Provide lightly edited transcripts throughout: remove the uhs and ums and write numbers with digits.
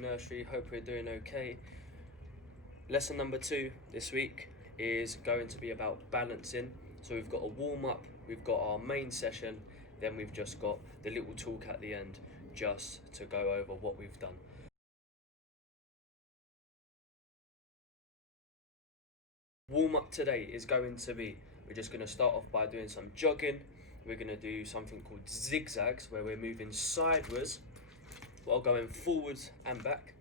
from Nursery. Hope we're doing okay. Lesson number 2 this week is going to be about balancing. So we've got a warm up, we've got our main session, then we've just got the little talk at the end just to go over what we've done. Warm up today is going to be, we're just going to start off by doing some jogging. We're going to do something called zigzags where we're moving sideways while going forwards and back,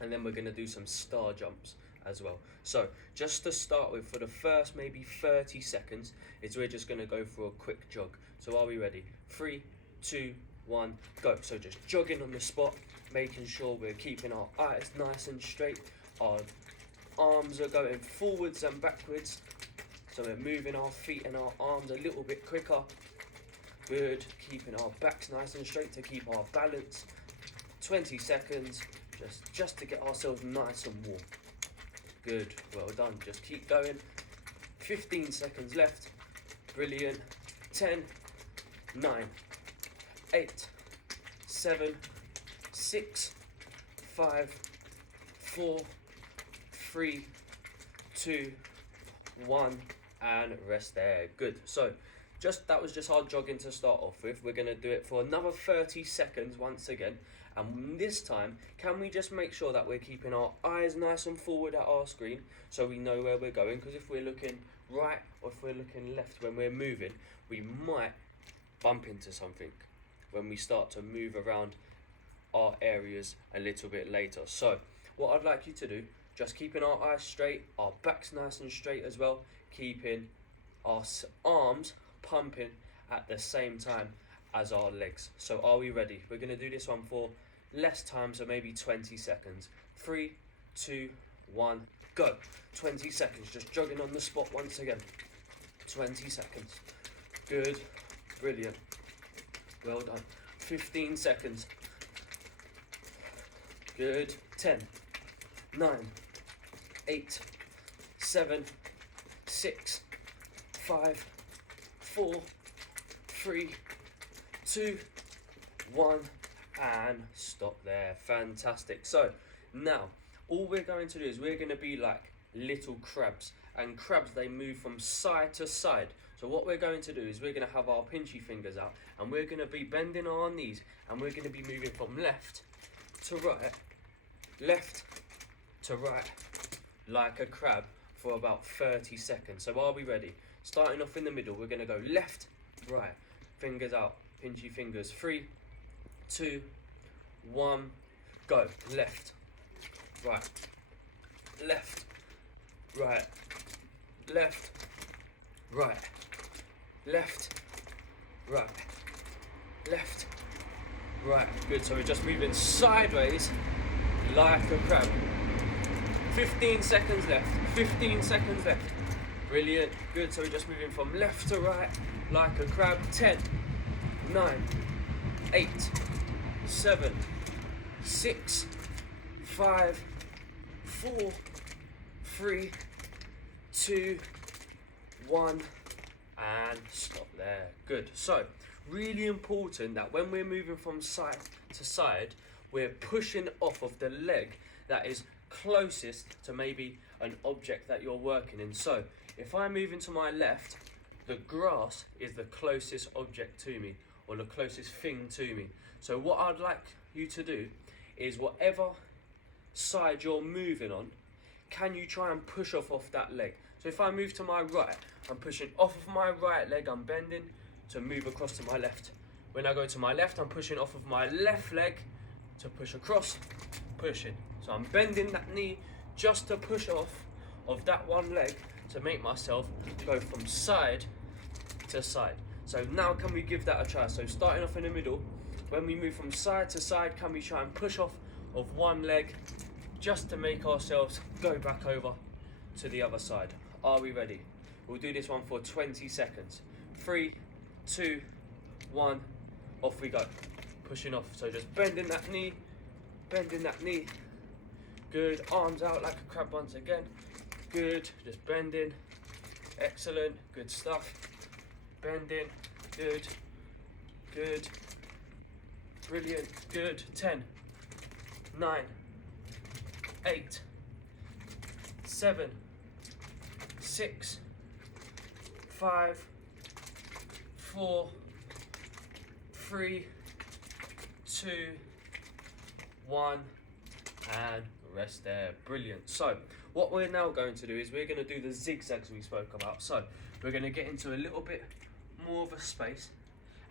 and then we're going to do some star jumps as well. So just to start with, for the first maybe 30 seconds is we're just going to go for a quick jog. So are we ready? 3, 2, 1, go. So just jogging on the spot, making sure we're keeping our eyes nice and straight. Our arms are going forwards and backwards, so we're moving our feet and our arms a little bit quicker. Good, keeping our backs nice and straight to keep our balance. 20 seconds just to get ourselves nice and warm. Good, well done, just keep going. 15 seconds left. Brilliant. 10, 9, 8, 7, 6, 5, 4, 3, 2, 1, and rest there. Good. So that was just our jogging to start off with. We're going to do it for another 30 seconds once again, and this time can we just make sure that we're keeping our eyes nice and forward at our screen so we know where we're going, because if we're looking right or if we're looking left when we're moving, we might bump into something when we start to move around our areas a little bit later. So what I'd like you to do, just keeping our eyes straight, our backs nice and straight as well, keeping our arms pumping at the same time as our legs. So are we ready? We're going to do this one for less time, so maybe 20 seconds. 3, 2, 1, go. 20 seconds, just jogging on the spot once again. 20 seconds. Good, brilliant. Well done. 15 seconds. Good. 10, 9, 8, 7, 6, 5, 4, 3, 2, 1, and stop there. Fantastic. So now all we're going to do is we're going to be like little crabs, and crabs, they move from side to side. So what we're going to do is we're going to have our pinchy fingers out, and we're going to be bending our knees, and we're going to be moving from left to right, left to right, like a crab for about 30 seconds. So are we ready? Starting off in the middle, we're going to go left, right, fingers out, pinchy fingers. 3, 2, 1, go. Left, right, left, right, left, right, left, right, left, right. Good, so we're just moving sideways like a crab. 15 seconds left, 15 seconds left. Brilliant, good, so we're just moving from left to right like a crab. 10, 9, 8, 7, 6, 5, 4, 3, 2, 1, and stop there. Good. So really important that when we're moving from side to side, we're pushing off of the leg that is closest to maybe an object that you're working in. So if I move into my left, the grass is the closest object to me, or the closest thing to me. So what I'd like you to do is whatever side you're moving on, can you try and push off that leg? So if I move to my right, I'm pushing off of my right leg, I'm bending to move across to my left. When I go to my left, I'm pushing off of my left leg to push across, pushing. So I'm bending that knee just to push off of that one leg to make myself go from side to side. So now can we give that a try? So starting off in the middle, when we move from side to side, can we try and push off of one leg just to make ourselves go back over to the other side? Are we ready? We'll do this one for 20 seconds. 3, 2, 1, off we go. Pushing off, so just bending that knee, bending that knee. Good, arms out like a crab once again. Good, just bending. Excellent, good stuff. Bending, good, good, brilliant, good. 10, 9, 8, 7, 6, 5, 4, 3, 2, 1, and rest there. Brilliant. So what we're now going to do is we're going to do the zigzags we spoke about. So we're going to get into a little bit more of a space,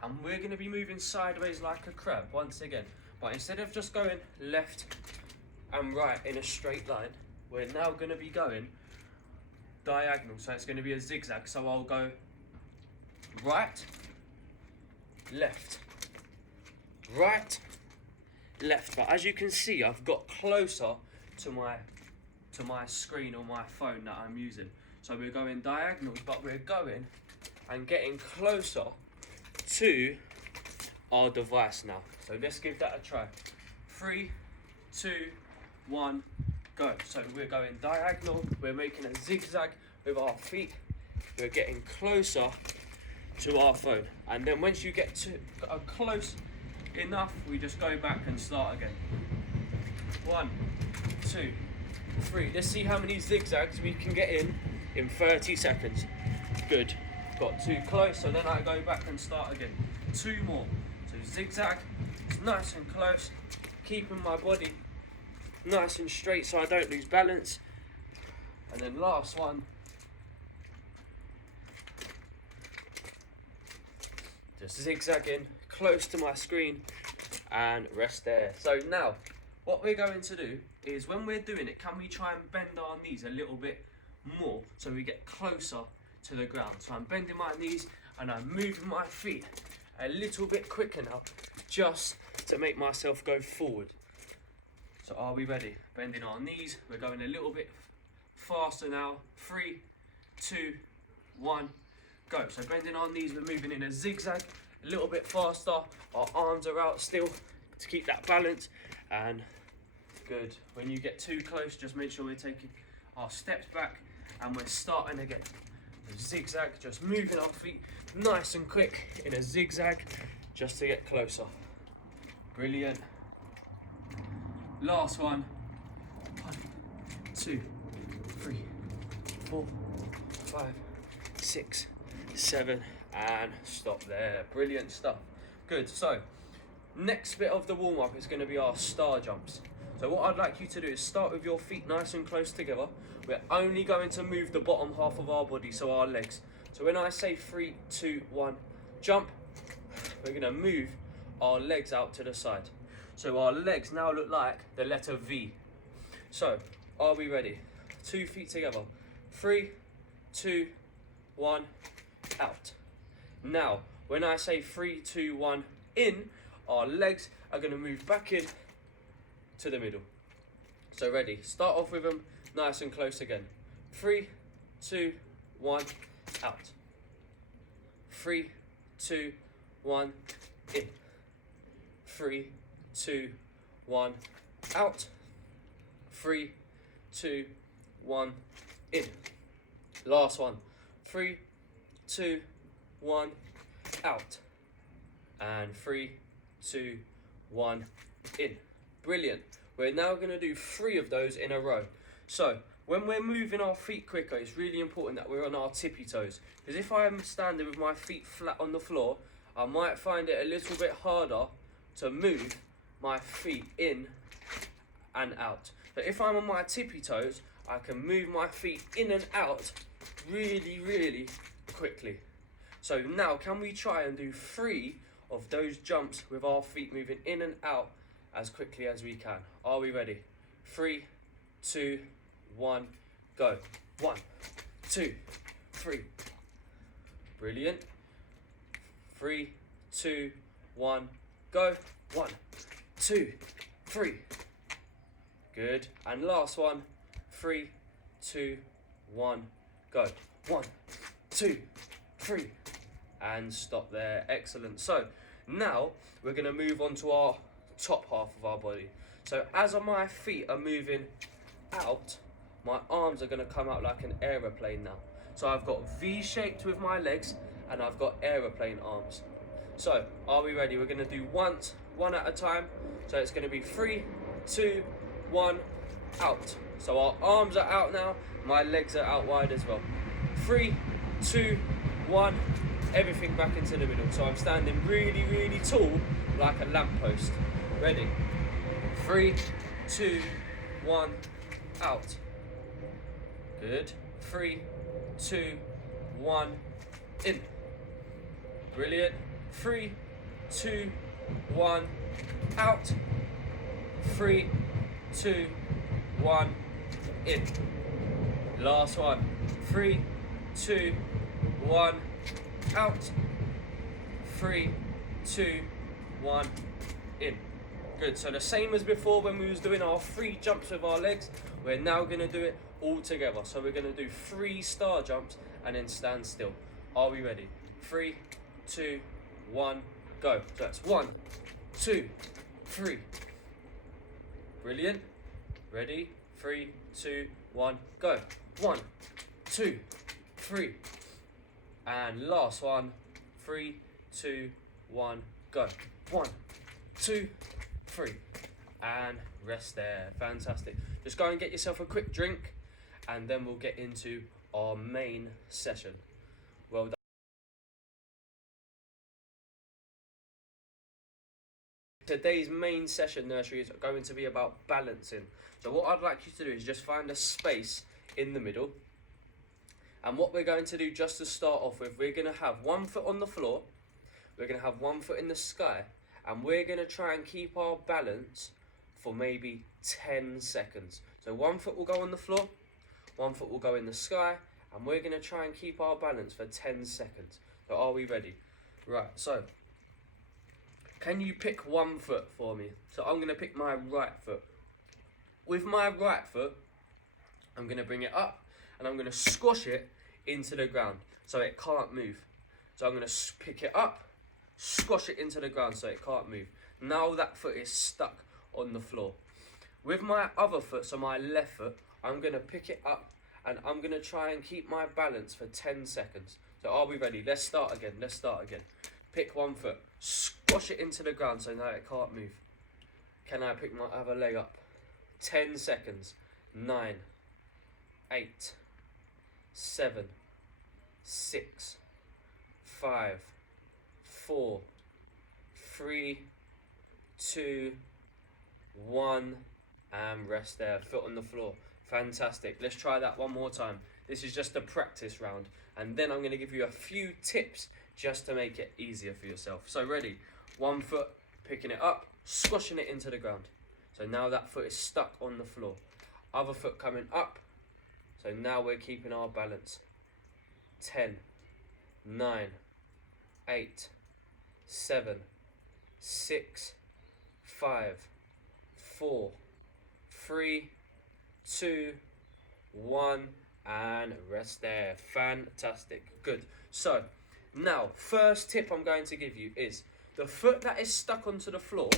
and we're going to be moving sideways like a crab once again, but instead of just going left and right in a straight line, we're now going to be going diagonal. So it's going to be a zigzag. So I'll go right, left, right, left. But as you can see, I've got closer to my screen or my phone that I'm using. So we're going diagonals, but we're going and getting closer to our device now. So let's give that a try. 3, 2, 1, go. So we're going diagonal, we're making a zigzag with our feet, we're getting closer to our phone. And then once you get to close enough, we just go back and start again. 1, 2, 3. Let's see how many zigzags we can get in 30 seconds. Good. Got too close, so then I go back and start again. 2 more. So zigzag, it's nice and close, keeping my body nice and straight so I don't lose balance. And then last one. Just zigzagging close to my screen and rest there. So now what we're going to do is, when we're doing it, can we try and bend our knees a little bit more so we get closer to the ground? So I'm bending my knees and I'm moving my feet a little bit quicker now, just to make myself go forward. So are we ready? Bending our knees, we're going a little bit faster now. 3, 2, 1, go. So bending our knees, we're moving in a zigzag a little bit faster. Our arms are out still to keep that balance. And good. When you get too close, just make sure we're taking our steps back and we're starting again. Zigzag, just moving our feet nice and quick in a zigzag just to get closer. Brilliant. Last one. 1, 2, 3, 4, 5, 6, 7, and stop there. Brilliant stuff. Good. So next bit of the warm-up is going to be our star jumps. So what I'd like you to do is start with your feet nice and close together. We're only going to move the bottom half of our body, so our legs. So when I say 3, 2, 1, jump, we're going to move our legs out to the side. So our legs now look like the letter V. So are we ready? 2 feet together. 3, 2, 1, out. Now when I say 3, 2, 1, in, our legs are going to move back in to the middle. So ready, start off with them nice and close again. 3, 2, 1, out. 3, 2, 1, in. 3, 2, 1, out. 3, 2, 1, in. Last one. 3, 2, 1, out. And 3, 2, 1, in. Brilliant. We're now going to do 3 of those in a row. So when we're moving our feet quicker, it's really important that we're on our tippy toes, because if I'm standing with my feet flat on the floor, I might find it a little bit harder to move my feet in and out. But if I'm on my tippy toes, I can move my feet in and out really, really quickly. So now can we try and do 3 of those jumps with our feet moving in and out as quickly as we can? Are we ready? 3, 2, 1, go. 1, 2, 3. Brilliant. 3, 2, 1, go. 1, 2, 3. Good. And last one. 3, 2, 1, go. 1, 2, 3. And stop there. Excellent. So now we're going to move on to our top half of our body. So as my feet are moving out, my arms are going to come out like an aeroplane now. So I've got V-shaped with my legs and I've got aeroplane arms. So are we ready? We're going to do one at a time. So it's going to be 3, 2, 1, out. So our arms are out now, my legs are out wide as well. 3, 2, 1, everything back into the middle. So I'm standing really, really tall like a lamppost. Ready? 3, 2, 1, out. Good. 3, 2, 1, in. Brilliant. 3, 2, 1, out. 3, 2, 1, in. Last one. 3, 2, 1, out. 3, 2, 1, in. Good. So the same as before when we was doing our 3 jumps with our legs, we're now going to do it all together. So we're going to do 3 star jumps and then stand still. Are we ready? 3, 2, 1, go. So that's 1, 2, 3. Brilliant. Ready? 3, 2, 1, go. 1, 2, 3. And last one. 3, 2, 1, go. 1, 2, 3. And rest there. Fantastic. Just go and get yourself a quick drink and then we'll get into our main session. Well done. Today's main session, Nursery, is going to be about balancing. So what I'd like you to do is just find a space in the middle. And what we're going to do just to start off with, we're going to have 1 foot on the floor. We're going to have 1 foot in the sky. And we're going to try and keep our balance for maybe 10 seconds. So 1 foot will go on the floor, 1 foot will go in the sky, and we're going to try and keep our balance for 10 seconds. So are we ready? Right, so can you pick 1 foot for me? So I'm going to pick my right foot. With my right foot, I'm going to bring it up and I'm going to squash it into the ground so it can't move. So I'm going to pick it up, squash it into the ground so it can't move. Now that foot is stuck on the floor. With my other foot, so my left foot, I'm going to pick it up and I'm going to try and keep my balance for 10 seconds. So are we ready? Let's start again. Pick 1 foot, squash it into the ground so now it can't move. Can I pick my other leg up? 10 seconds. 9, 8, 7, 6, 5, 4, 3, 2, 1, and rest there. Foot on the floor. Fantastic. Let's try that one more time. This is just a practice round, and then I'm going to give you a few tips just to make it easier for yourself. So ready? 1 foot, picking it up, squashing it into the ground. So now that foot is stuck on the floor. Other foot coming up. So now we're keeping our balance. 10, 9, 8, 7, 6, 5, 4, 3, 2, 1, and rest there. Fantastic. Good. So now, first tip I'm going to give you is the foot that is stuck onto the floor,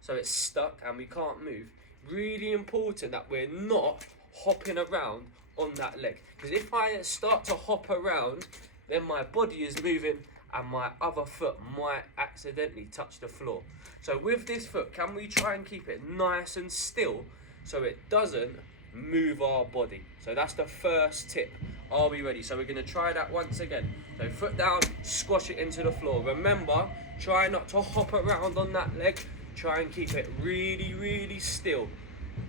so it's stuck and we can't move, really important that we're not hopping around on that leg. Because if I start to hop around, then my body is moving and my other foot might accidentally touch the floor. So with this foot, can we try and keep it nice and still so it doesn't move our body? So that's the first tip. Are we ready? So we're going to try that once again. So foot down, squash it into the floor. Remember, try not to hop around on that leg. Try and keep it really, really still,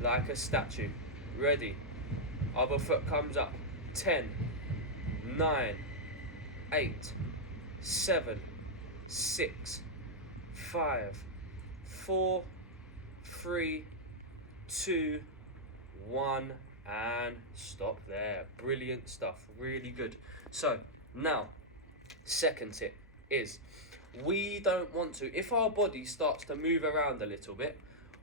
like a statue. Ready? Other foot comes up. 10, 9, 8, 7, 6, 5, 4, 3, 2, 1, and stop there. Brilliant stuff. Really good. So now, second tip is we don't want to, if our body starts to move around a little bit,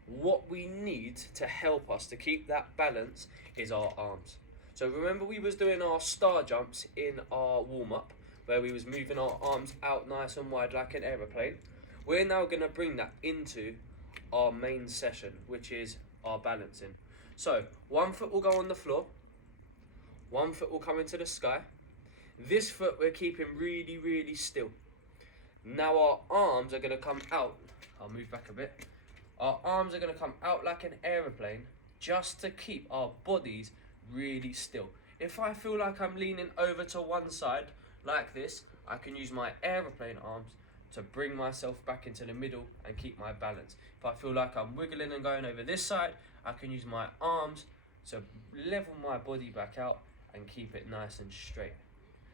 what we need to help us to keep that balance is our arms. So remember we was doing our star jumps in our warm-up where we was moving our arms out nice and wide like an aeroplane. We're now going to bring that into our main session, which is our balancing. So 1 foot will go on the floor, 1 foot will come into the sky. This foot we're keeping really, really still. Now our arms are going to come out. I'll move back a bit. Our arms are going to come out like an aeroplane just to keep our bodies really still. If I feel like I'm leaning over to one side like this, I can use my aeroplane arms to bring myself back into the middle and keep my balance. If I feel like I'm wiggling and going over this side, I can use my arms to level my body back out and keep it nice and straight.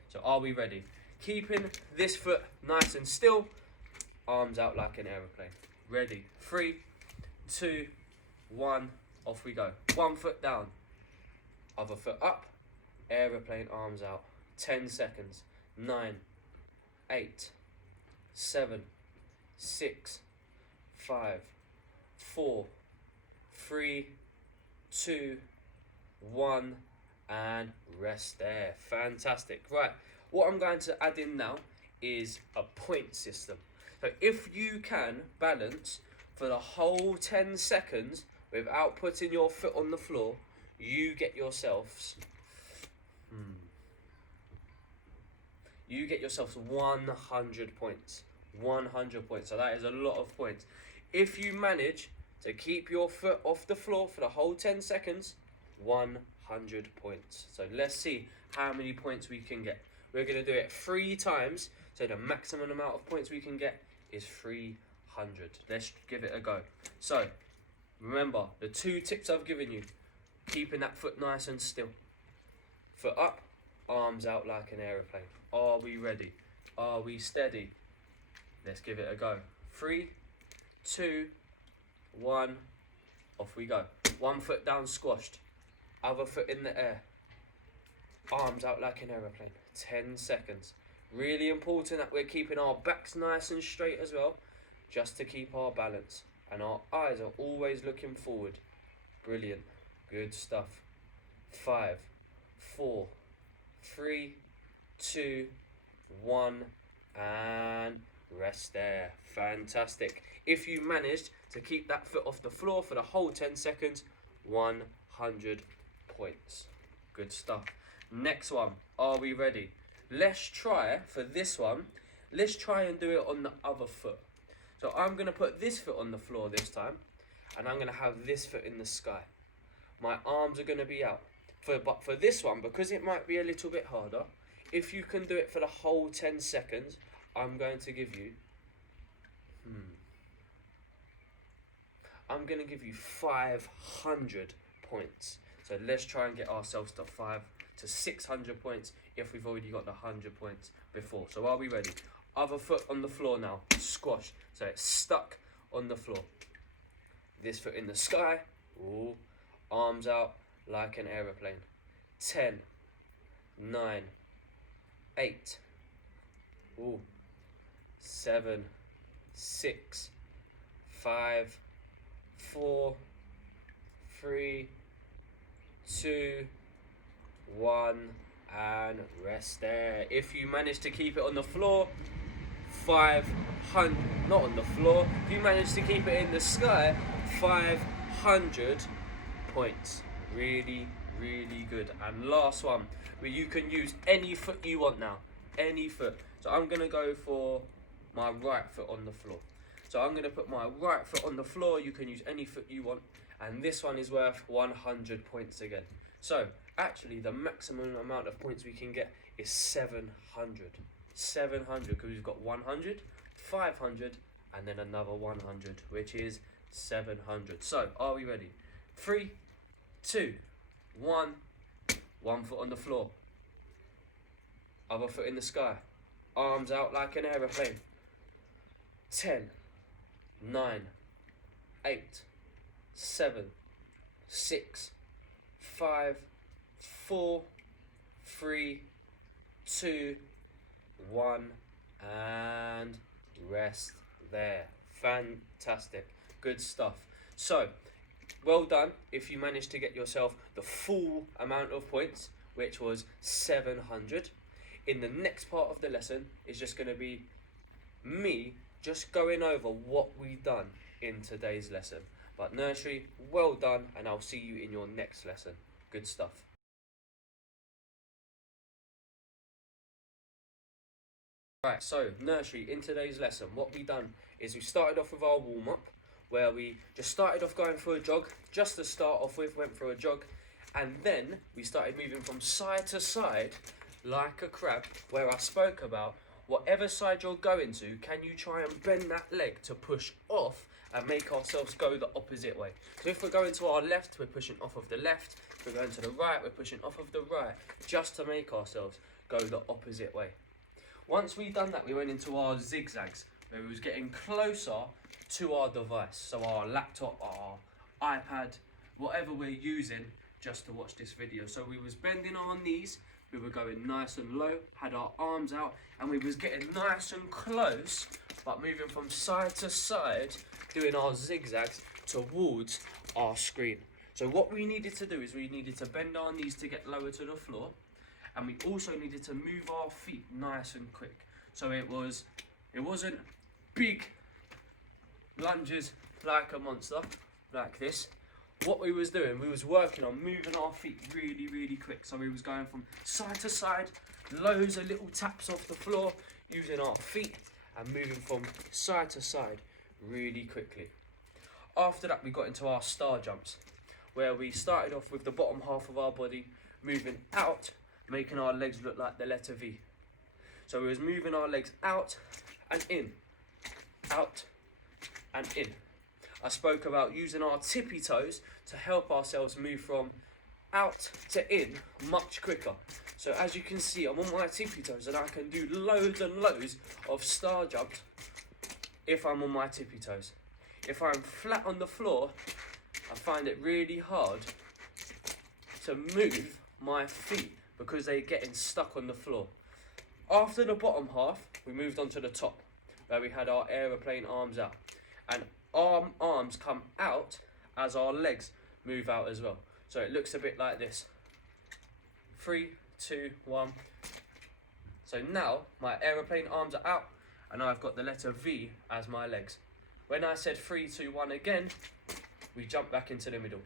So are we ready? Keeping this foot nice and still, arms out like an aeroplane. Ready? 3, 2, 1, off we go. One foot down, other foot up, aeroplane arms out. 10 seconds. 9, 8, 7, 6, 5, 4, 3, 2, 1, and rest there. Fantastic. Right, what I'm going to add in now is a point system. So if you can balance for the whole 10 seconds without putting your foot on the floor, you get yourselves 100 points. 100 points. So that is a lot of points. If you manage to keep your foot off the floor for the whole 10 seconds, 100 points. So let's see how many points we can get. We're going to do it 3 times. So the maximum amount of points we can get is 300. Let's give it a go. So remember the 2 tips I've given you. Keeping that foot nice and still. Foot up, arms out like an aeroplane. Are we ready? Are we steady? Let's give it a go. 3, 2, 1, off we go. One foot down, squashed. Other foot in the air. Arms out like an aeroplane. 10 seconds. Really important that we're keeping our backs nice and straight as well, just to keep our balance. And our eyes are always looking forward. Brilliant. Good stuff. 5, 4, 3, 2, 1, and rest there. Fantastic. If you managed to keep that foot off the floor for the whole 10 seconds, 100 points. Good stuff. Next one. Are we ready? Let's try, for this one, let's try and do it on the other foot. So I'm going to put this foot on the floor this time, and I'm going to have this foot in the sky. My arms are going to be out. But for this one, because it might be a little bit harder, if you can do it for the whole 10 seconds, I'm going to give you... I'm going to give you 500 points. So let's try and get ourselves to 500 to 600 points if we've already got the 100 points before. So are we ready? Other foot on the floor now, squash. So it's stuck on the floor. This foot in the sky. Ooh. Arms out like an aeroplane. 10, 9, 8, 7, 6, 5, 4, 3, 2, 1, and rest there. If you manage to keep it on the floor, 500, not on the floor, if you manage to keep it in the sky, 500 points. Really, really good. And last one, where you can use any foot you want now. Any foot. So I'm going to go for my right foot on the floor. So I'm going to put my right foot on the floor. You can use any foot you want. And this one is worth 100 points again. So actually the maximum amount of points we can get is 700. 700, because we've got 100, 500, and then another 100, which is 700. So are we ready? 3, 2, 1. One foot on the floor. Other foot in the sky. Arms out like an aeroplane. 10, 9, 8, 7, 6, 5, 4, 3, 2, 1, and rest there. Fantastic. Good stuff. So, well done if you managed to get yourself the full amount of points, which was 700. In the next part of the lesson is just going to be me just going over what we've done in today's lesson. But nursery, well done, and I'll see you in your next lesson. Good stuff. Right, so nursery, in today's lesson, what we done is we started off with our warm-up. where we just started off going for a jog, just to start off with, went for a jog, and then we started moving from side to side like a crab, where I spoke about whatever side you're going to, can you try and bend that leg to push off and make ourselves go the opposite way. So if we're going to our left, we're pushing off of the left. If we're going to the right, we're pushing off of the right, just to make ourselves go the opposite way. Once we've done that, we went into our zigzags, where we was getting closer to our device. So our laptop, our iPad, whatever we're using just to watch this video. So we was bending our knees, we were going nice and low, had our arms out, and we was getting nice and close, but moving from side to side, doing our zigzags towards our screen. So what we needed to do is we needed to bend our knees to get lower to the floor, and we also needed to move our feet nice and quick. So it wasn't big lunges like a monster, like this. What we was doing, we was working on moving our feet really, really quick. So we was going from side to side, loads of little taps off the floor, using our feet and moving from side to side really quickly. After that, we got into our star jumps, where we started off with the bottom half of our body moving out, making our legs look like the letter V. So we was moving our legs out and in, out and in. I spoke about using our tippy toes to help ourselves move from out to in much quicker. So as you can see, I'm on my tippy toes and I can do loads and loads of star jumps if I'm on my tippy toes. If I'm flat on the floor, I find it really hard to move my feet because they're getting stuck on the floor. After the bottom half, we moved on to the top, where we had our aeroplane arms out. And our arms come out as our legs move out as well. So it looks a bit like this. 3, 2, 1. So now my aeroplane arms are out and I've got the letter V as my legs. When I said 3, 2, 1 again, we jump back into the middle.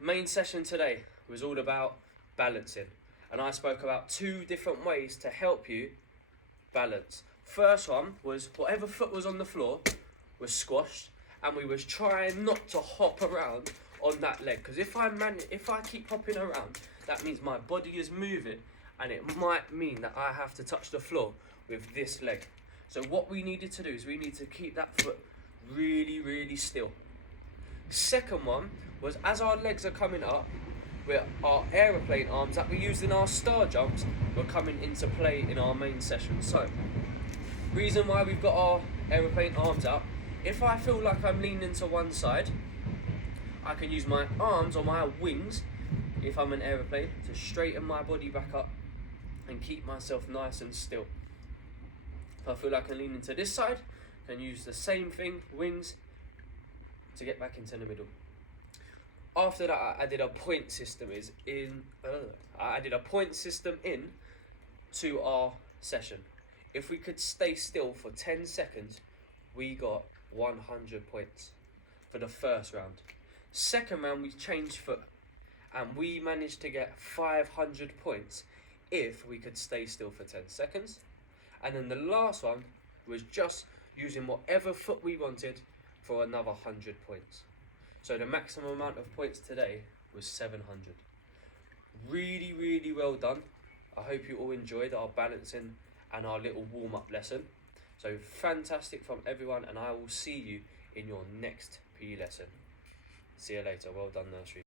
Main session today was all about balancing. And I spoke about 2 different ways to help you balance. First one was whatever foot was on the floor was squashed, and we was trying not to hop around on that leg, because if I keep hopping around, that means my body is moving, and it might mean that I have to touch the floor with this leg. So what we needed to do is we need to keep that foot really, really still. Second one was, as our legs are coming up, with our aeroplane arms that we used in our star jumps were coming into play in our main session. So reason why we've got our aeroplane arms out, if I feel like I'm leaning to one side, I can use my arms or my wings, if I'm an aeroplane, to straighten my body back up and keep myself nice and still. If I feel like I'm leaning to this side, I can use the same thing, wings, to get back into the middle. After that, I added a point system in to our session. If we could stay still for 10 seconds, we got 100 points for the first round. Second round, we changed foot, and we managed to get 500 points if we could stay still for 10 seconds. And then the last one was just using whatever foot we wanted for another 100 points. So the maximum amount of points today was 700. Really, really well done. I hope you all enjoyed our balancing and our little warm-up lesson. So fantastic from everyone, and I will see you in your next PE lesson. See you later. Well done, Nursery.